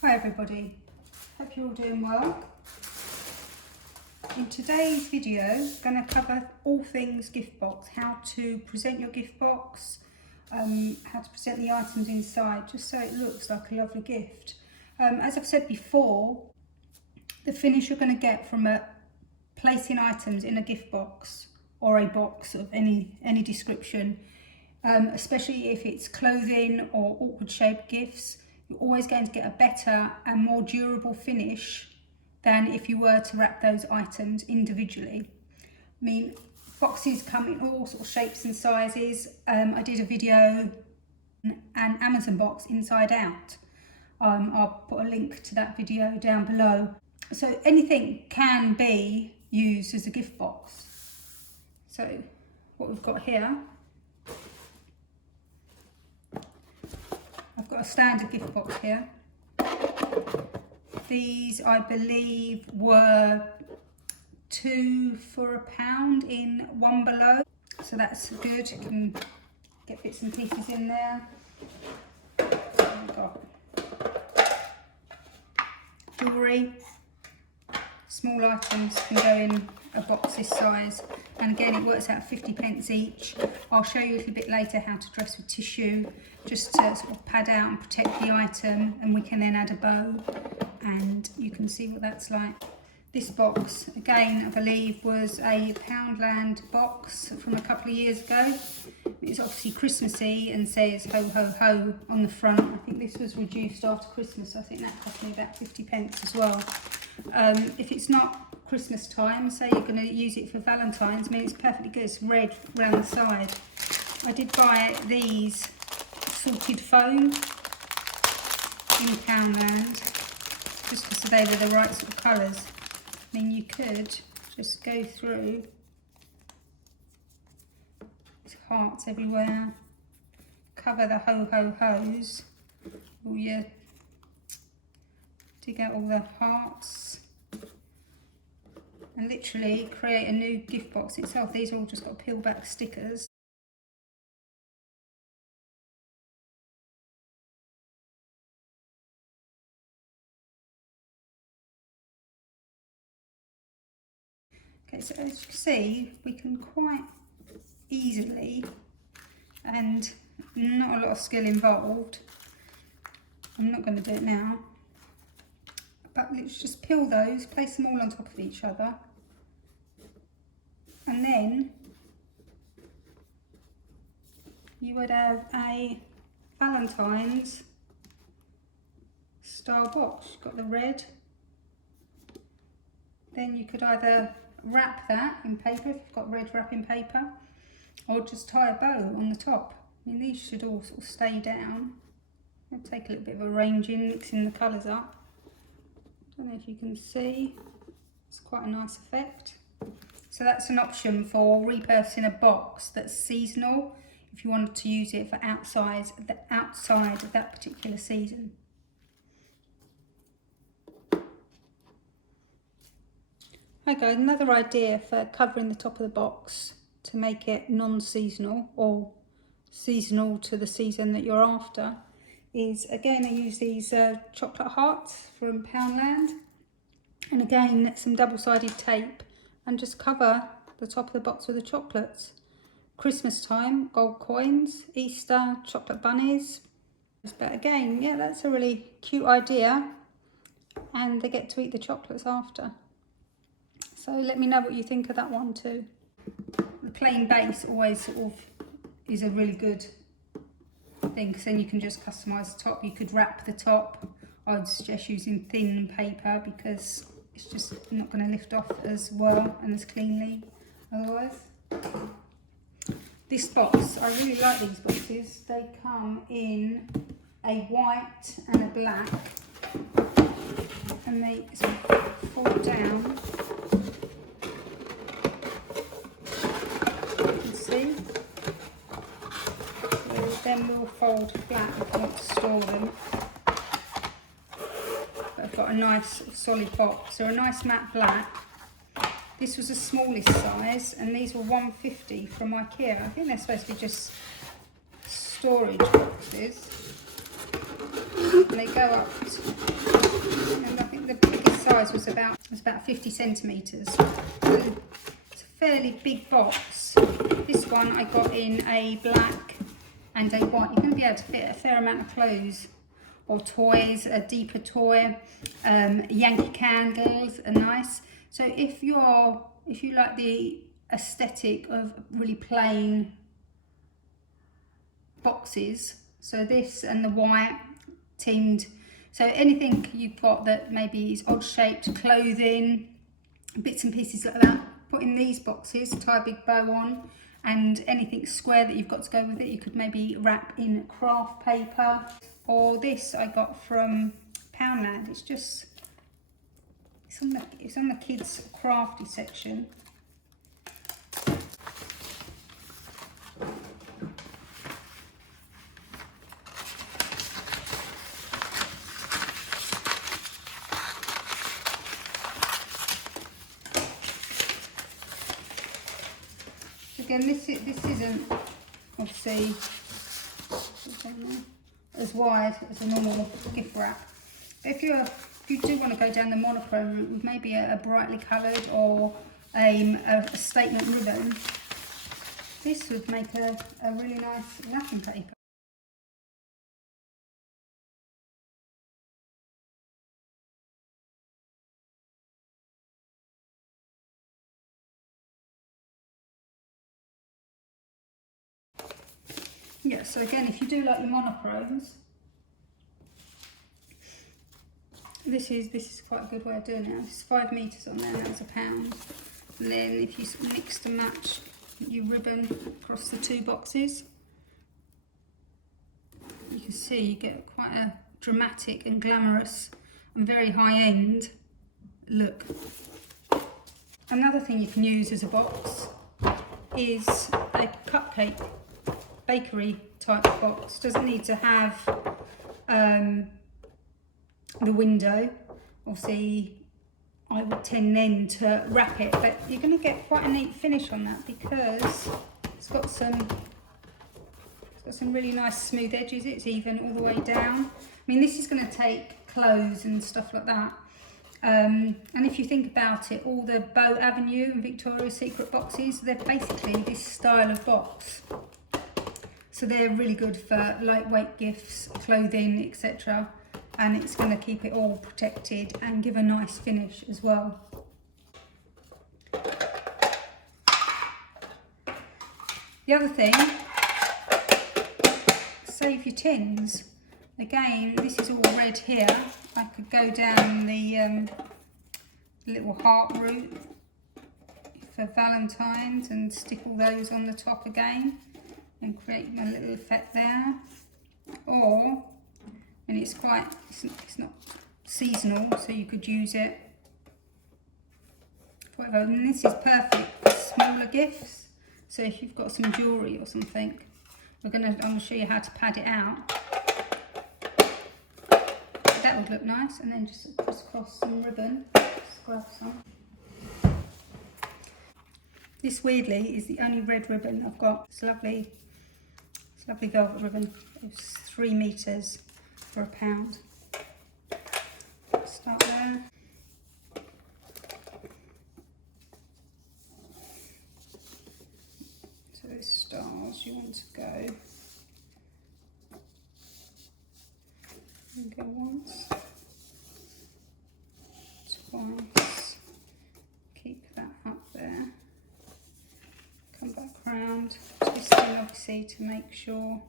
Hi everybody, hope you're all doing well. In today's video, I'm going to cover all things gift box, how to present your gift box, how to present the items inside, just so it looks like a lovely gift. As I've said before, the finish you're going to get from placing items in a gift box or a box of any description, especially if it's clothing or awkward shaped gifts, you're always going to get a better and more durable finish than if you were to wrap those items individually. I mean, boxes come in all sorts of shapes and sizes. I did a video, an Amazon box inside out. I'll put a link to that video down below. So anything can be used as a gift box. So what we've got here, I've got a standard gift box here. These, I believe, were 2 for £1 in One Below, so that's good. You can get bits and pieces in there. We've got jewellery. Small items can go in a box this size, and again it works out 50p each. I'll show you a little bit later how to dress with tissue, just to sort of pad out and protect the item, and we can then add a bow and you can see what that's like. This box, again, I believe was a Poundland box from a couple of years ago. It's obviously Christmassy and says ho ho ho on the front. I think this was reduced after Christmas. I think that cost me about 50p as well. If it's not Christmas time, say you're going to use it for Valentine's, I mean, it's perfectly good. It's red around the side. I did buy these salted foam in Poundland just because they were the right sort of colours. I mean, you could just go through, there's hearts everywhere, cover the ho ho ho's, or you dig out all the hearts and literally create a new gift box itself. These are all just got peel back stickers. Okay, so as you can see, we can quite easily, and not a lot of skill involved, I'm not going to do it now, but let's just peel those, place them all on top of each other, and then you would have a Valentine's style box. You've got the red, then you could either wrap that in paper if you've got red wrapping paper, or just tie a bow on the top. I mean, these should all sort of stay down. I'll take a little bit of arranging, mixing the colours up. Don't know if you can see, it's quite a nice effect. So that's an option for repurposing a box that's seasonal if you wanted to use it for outside of that particular season. Okay, another idea for covering the top of the box to make it non-seasonal or seasonal to the season that you're after is, again, I use these chocolate hearts from Poundland, and again some double-sided tape, and just cover the top of the box with the chocolates. Christmas time, gold coins, Easter, chocolate bunnies. But again, yeah, that's a really cute idea, and they get to eat the chocolates after. So let me know what you think of that one too. The plain base always sort of is a really good thing, because then you can just customise the top. You could wrap the top. I would suggest using thin paper because it's just not going to lift off as well and as cleanly otherwise. This box, I really like these boxes. They come in a white and a black, and they sort of fall down. See, so then we'll fold flat if I want to store them. But I've got a nice solid box, so a nice matte black. This was the smallest size, and these were £1.50 from IKEA. I think they're supposed to be just storage boxes, and they go up to And I think the biggest size was about 50 centimetres. So it's a fairly big box. This one I got in a black and a white. You're going to be able to fit a fair amount of clothes or toys, a deeper toy. Yankee candles are nice. So if you like the aesthetic of really plain boxes, so this and the white teamed, so anything you've got that maybe is odd shaped clothing, bits and pieces like that, put in these boxes, tie a big bow on, and anything square that you've got to go with it, you could maybe wrap in craft paper. Or this I got from Poundland. It's on the kids crafty section. Again, this isn't obviously as wide as a normal gift wrap. If you do want to go down the monochrome route with maybe a brightly coloured or a statement ribbon, this would make a really nice wrapping paper. Yeah, so again, if you do like your monochromes, this is quite a good way of doing it. It's 5 metres on there, that's £1. And then if you mix and match your ribbon across the two boxes, you can see you get quite a dramatic and glamorous and very high-end look. Another thing you can use as a box is a cupcake bakery type box. Doesn't need to have the window. Obviously I would tend then to wrap it, but you're going to get quite a neat finish on that because it's got some really nice smooth edges. It's even all the way down. I mean, this is going to take clothes and stuff like that. And if you think about it, all the Bow Avenue and Victoria's Secret boxes, they're basically this style of box. So they're really good for lightweight gifts, clothing, etc. And it's going to keep it all protected and give a nice finish as well. The other thing, save your tins. Again, this is all red here. I could go down the little heart route for Valentine's and stick all those on the top again and create my little effect there. Or, and it's not seasonal, so you could use it for whatever. And this is perfect for smaller gifts. So if you've got some jewellery or something, I'm going to show you how to pad it out. That would look nice, and then just crisscross some ribbon. Just grab some. This weirdly is the only red ribbon I've got. It's lovely velvet ribbon. It's 3 metres for £1. Start there. So it's stars you want to go. And go once, twice, keep that up there, come back round, twisting obviously to make sure.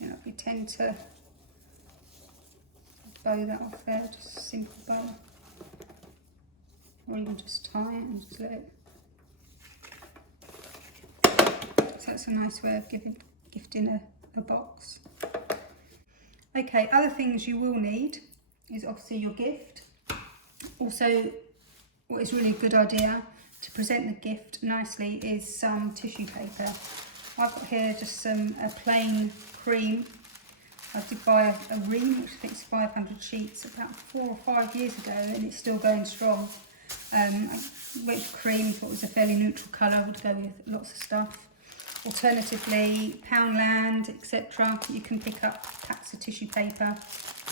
You know, we tend to bow that off there, just a simple bow, or even just tie it and just let it. So that's a nice way of gifting a box. Okay, other things you will need is obviously your gift. Also, what is really a good idea to present the gift nicely is some tissue paper. I've got here just a plain cream. I did buy a ream, which I think is 500 sheets, about 4 or 5 years ago, and it's still going strong. I went for cream, thought it was a fairly neutral colour, would go with lots of stuff. Alternatively, Poundland, etc. You can pick up packs of tissue paper.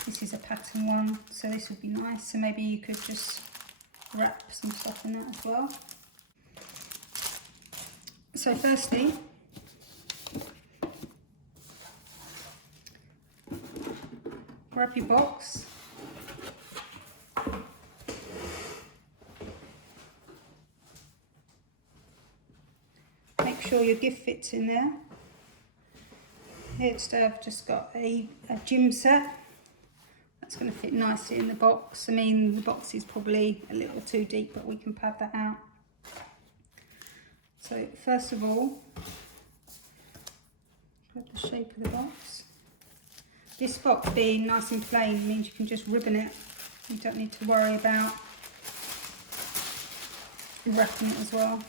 This is a pattern one, so this would be nice. So maybe you could just wrap some stuff in that as well. So firstly, grab your box. Make sure your gift fits in there. Here today I've just got a gym set. That's going to fit nicely in the box. I mean, the box is probably a little too deep, but we can pad that out. So first of all, grab the shape of the box. This box being nice and plain means you can just ribbon it. You don't need to worry about wrapping it as well.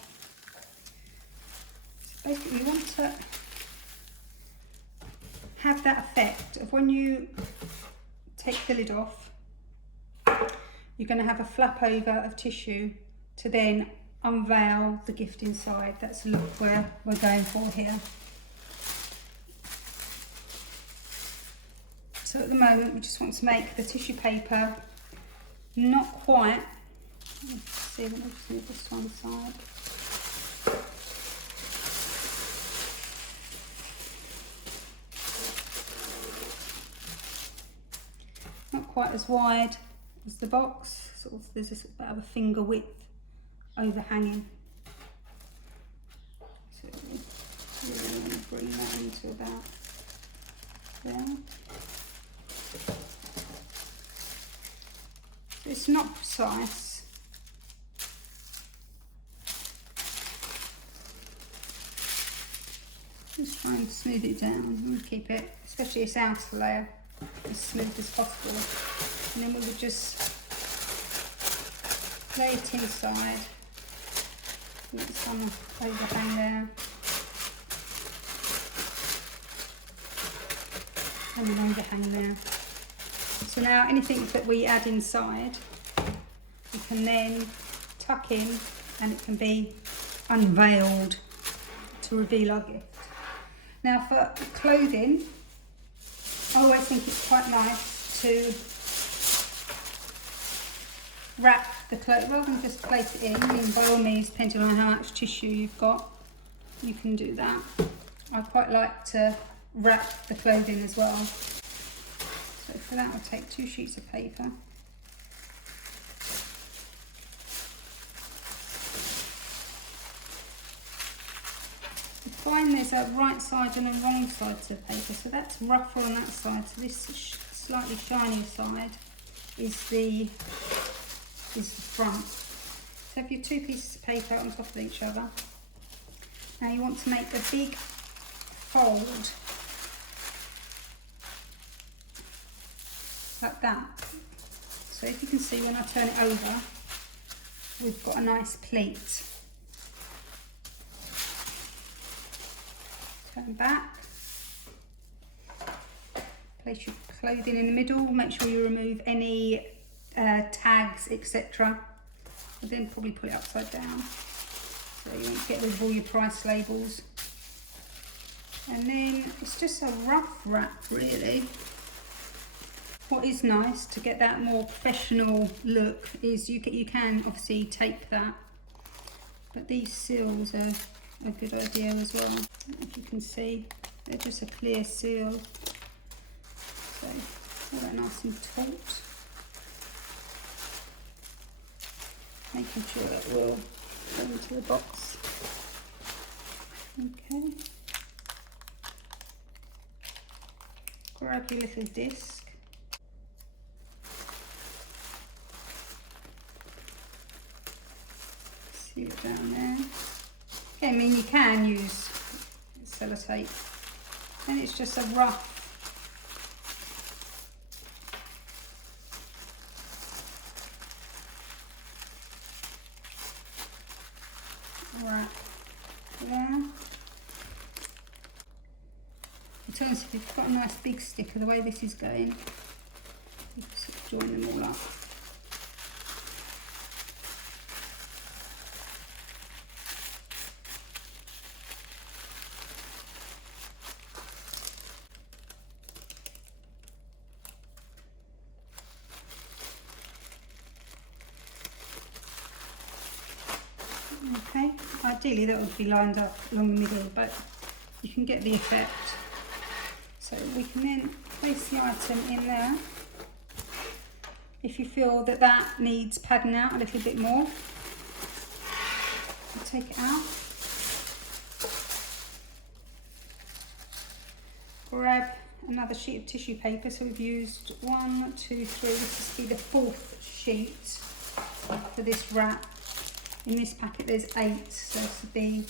So basically you want to have that effect of when you take the lid off, you're going to have a flap over of tissue to then unveil the gift inside. That's the look we're going for here. So at the moment we just want to make the tissue paper not quite, let's see, let me just move this one aside. Not quite as wide as the box, sort of, there's a bit of a finger width overhanging. So really want to bring that into about there. So it's not precise. Just try and smooth it down and keep it, especially its outer layer, as smooth as possible. And then we would just lay it inside. Get some overhang there. And an overhang there. So now anything that we add inside, we can then tuck in and it can be unveiled to reveal our gift. Now for clothing, I always think it's quite nice to wrap the cloth rather than just place it in. I mean, by all means, depending on how much tissue you've got, you can do that. I quite like to wrap the clothing as well. So for that I'll take 2 sheets of paper. Find there's a right side and a wrong side to the paper, so that's rougher on that side, so this slightly shinier side is the front. So have your 2 pieces of paper on top of each other. Now you want to make a big fold like that. So if you can see, when I turn it over, we've got a nice pleat. Turn back, place your clothing in the middle, make sure you remove any tags, etc. And then probably put it upside down so you won't get rid of all your price labels. And then it's just a rough wrap really. What is nice to get that more professional look is you can obviously tape that, but these seals are a good idea as well. If you can see, they're just a clear seal, so all that nice and taut, making sure that will go into the box. Okay, grab your little disc, seal it down there. Okay, I mean you can use sellotape, and it's just a rough wrap there. Alternatively, if you've got a nice big sticker, the way this is going, you can sort of join them all up. Okay, ideally that would be lined up along the middle, but you can get the effect. So we can then place the item in there. If you feel that that needs padding out a little bit more, you take it out. Grab another sheet of tissue paper. So we've used 1, 2, 3. This will be the 4th sheet for this wrap. In this packet there's 8, so this would be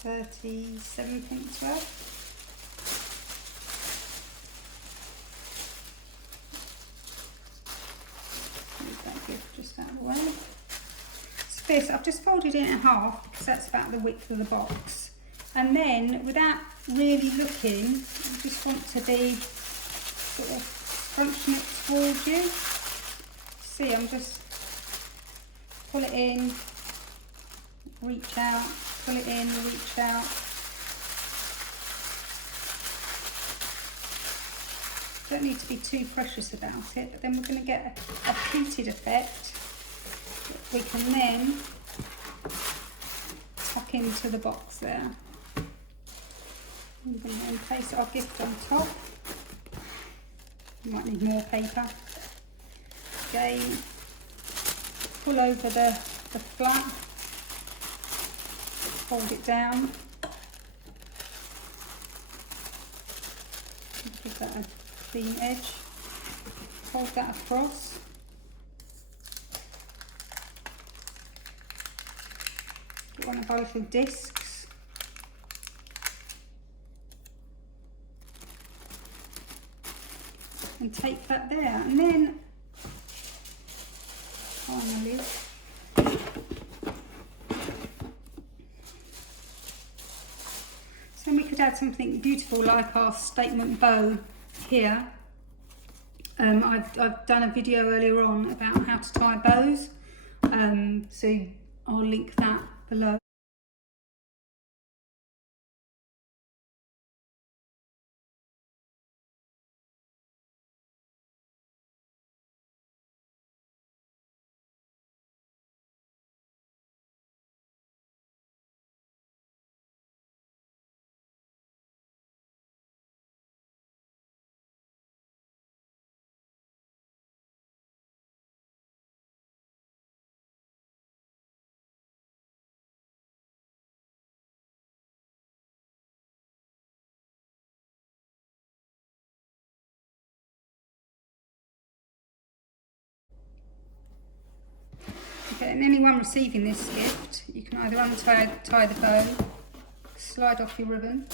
37 pence worth. Move that gift just out of the way. So this, I've just folded it in half because that's about the width of the box. And then, without really looking, you just want to be sort of crunching it towards you. See, I'm just pull it in, reach out, pull it in, reach out. Don't need to be too precious about it, but then we're going to get a pleated effect that we can then tuck into the box there. I'm going to then place our gift on top. You might need more paper. Again, pull over the flap, hold it down, give that a clean edge, hold that across. Get one of our little discs. And take that there, and then finally so we could add something beautiful like our statement bow here. I've done a video earlier on about how to tie bows, so I'll link that below. Okay, and anyone receiving this gift, you can either tie the bow, slide off your ribbon,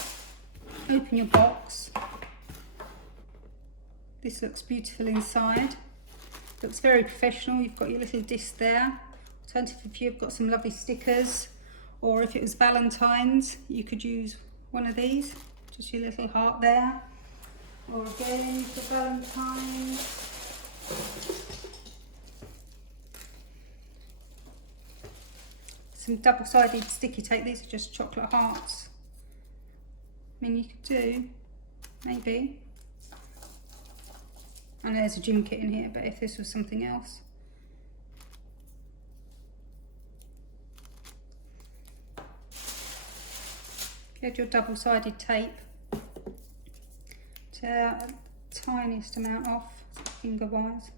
open your box. This looks beautiful inside. Looks very professional. You've got your little disc there. Alternatively, if you've got some lovely stickers, or if it was Valentine's, you could use one of these, just your little heart there. Or again for Valentine's. Some double-sided sticky tape. These are just chocolate hearts. I mean, you could do, maybe. And there's a gym kit in here, but if this was something else. Get your double-sided tape. Tear the tiniest amount off, finger-wise.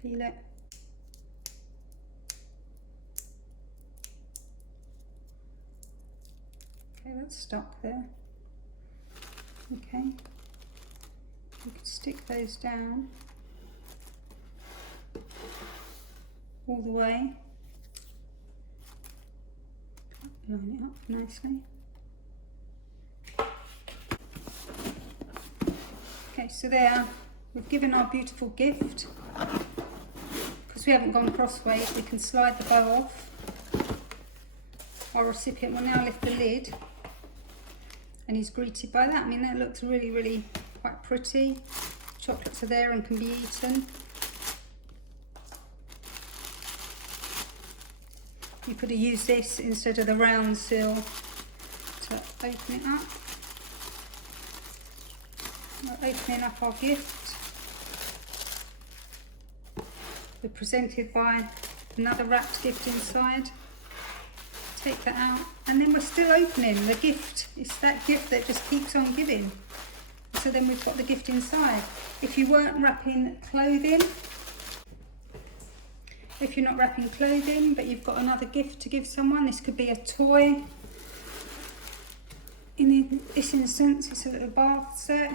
Peel it. Okay, that's stuck there. Okay, you could stick those down all the way, line it up nicely. Okay, so there, we've given our beautiful gift. Because we haven't gone crossways, we can slide the bow off. Our recipient will now lift the lid, and he's greeted by that. I mean, that looks really, really quite pretty. Chocolates are there and can be eaten. You could have used this instead of the round seal to open it up. We're opening up our gift. We're presented by another wrapped gift inside. Take that out, and then we're still opening the gift. It's that gift that just keeps on giving. So then we've got the gift inside. If you weren't wrapping clothing, if you're not wrapping clothing but you've got another gift to give someone, this could be a toy. In this instance, it's a little bath set.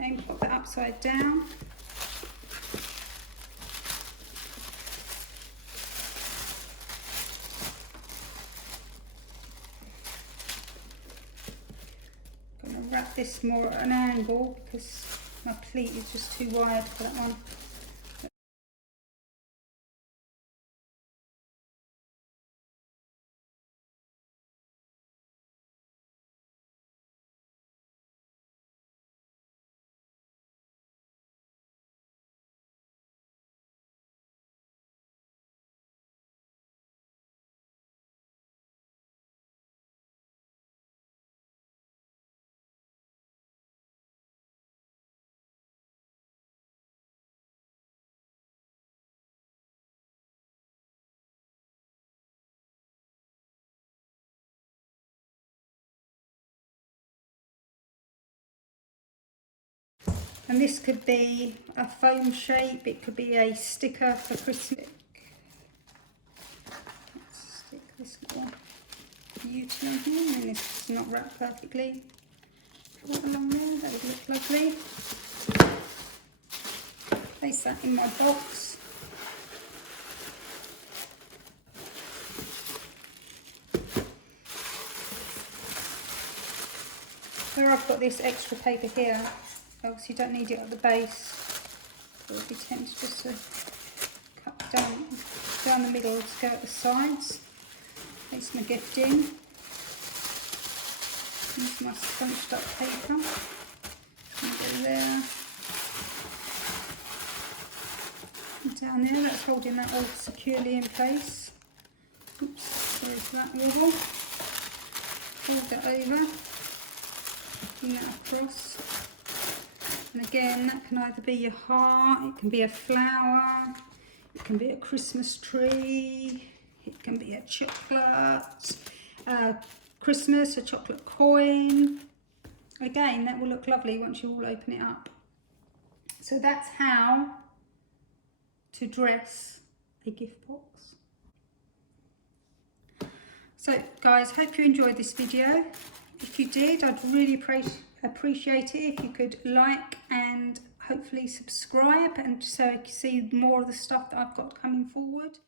And pop that upside down. I'm going to wrap this more at an angle because my pleat is just too wide for that one. And this could be a foam shape, it could be a sticker for Christmas. Let's stick this little beauty on here, and this is not wrapped perfectly. Put it along there, that would look lovely. Place that in my box. Where I've got this extra paper here, obviously you don't need it at the base. It would be tempted just to cut down the middle to go at the sides. Place my gift in. Use my scrunched up paper. And go there. And down there, that's holding that all securely in place. Oops, there's that wobble. Hold that over. Bring that across. And again, that can either be your heart, it can be a flower, it can be a Christmas tree, it can be a chocolate, Christmas, a chocolate coin. Again, that will look lovely once you all open it up. So that's how to dress a gift box. So guys, hope you enjoyed this video. If you did, I'd really appreciate it if you could like and hopefully subscribe, and so you can see more of the stuff that I've got coming forward.